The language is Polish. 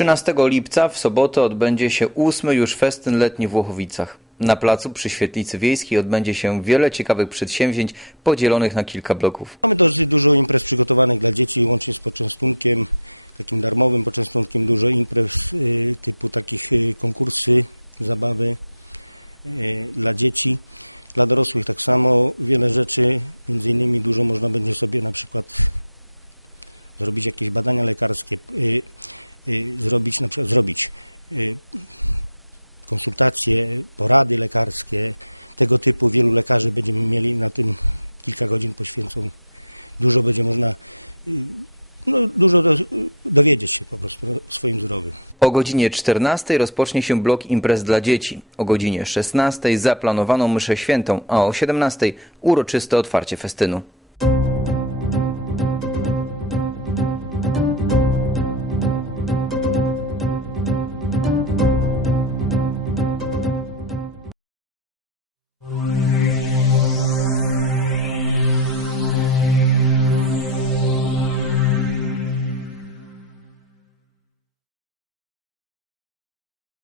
Trzynastego lipca w sobotę odbędzie się ósmy już festyn letni w Włochowicach. Na placu przy Świetlicy Wiejskiej odbędzie się wiele ciekawych przedsięwzięć podzielonych na kilka bloków. Mamy dosyć dużo imprez przygotowanych dla dzieci, łącznie z poczęstunkiem, takim darmowym poczęstunkiem, dużo imprez y, typu takich y, konkursy, zabawy y, dla dzieci. Dla dorosłych tak samo wiele rzeczy, między innymi dużo można będzie sobie na przykład zrobić jakieś badania lekarskie, y, y, zrobić na przykład zrobić y, konsultacje, porady lekarskie, tego typu. Wielu lekarzy będziemy mieli na tym kilka godzin poświęcą. Dużo będzie można, y, no, dużo do, dowiedzieć się po prostu o swoim zdrowiu. O godzinie 14 rozpocznie się blok imprez dla dzieci. O godzinie 16 zaplanowano mszę świętą, a o 17 uroczyste otwarcie festynu.